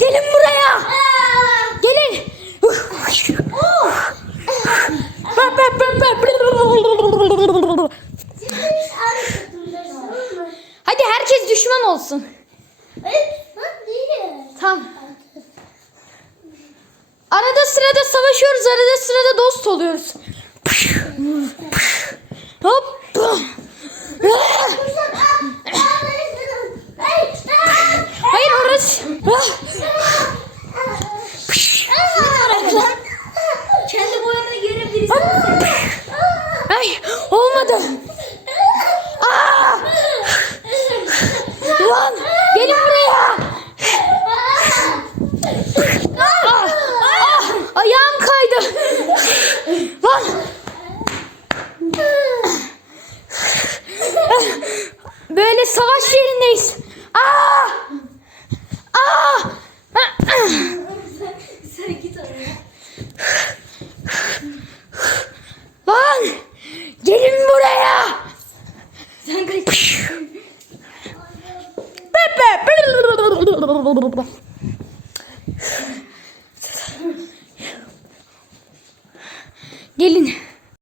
Gelin buraya. Gelin. Hadi herkes düşman olsun. Tamam. Arada sırada savaşıyoruz, arada sırada dost oluyoruz. Hop. Hayır orası. Olmadı. Aa! Lan gelin buraya. Ah, ah, ayağım kaydı. Lan. Böyle savaş yerindeyiz. Aa! Aa! Sen git oraya. Lan! Gelin buraya. Sen kaç. Pepe. Gelin.